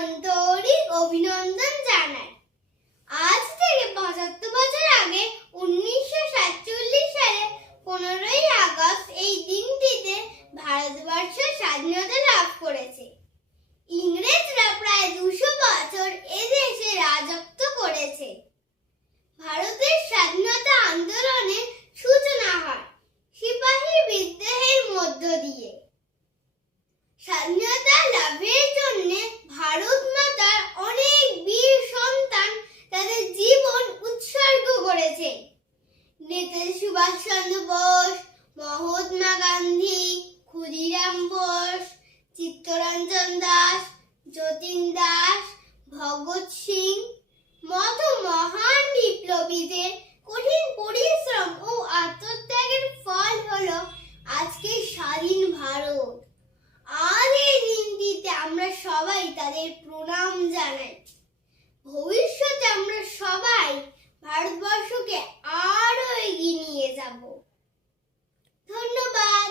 আন্তরিক অভিনন্দন জানাই। আজ থেকে ৭৫ বছর আগে ১৯৪৭ সালে ১৫ই আগস্ট এই দিনটিতে ভারতবর্ষ স্বাধীনতা লাভ করেছে। ইংরেজরা প্রায় ২০০ বছর এদেশে রাজত্ব করেছে। ভারতের স্বাধীনতা আন্দোলনের সূচনা হয় সিপাহী বিদ্রোহের মধ্য দিয়ে। স্বাধীনতা লাভের জন্য ভারত মাতার অনেক বীর সন্তান তাদের জীবন উৎসর্গ করেছে। নেতাজি সুভাষচন্দ্র বোস, মহাত্মা গান্ধী, ক্ষুদিরাম বোস, চিত্তরঞ্জন দাস, যতীন দাস, ভগৎ সিং মতো মহান বিপ্লবীদের কঠিন পরিশ্রম ও আত্মত্যাগের ফল হলো আজকের স্বাধীন ভারত। আজ এই দিনটিতে আমরা সবাই তাদের প্রণাম জানাই। ভবিষ্যতে আমরা সবাই ভারতবর্ষকে আরো এগিয়ে নিয়ে যাব। ধন্যবাদ।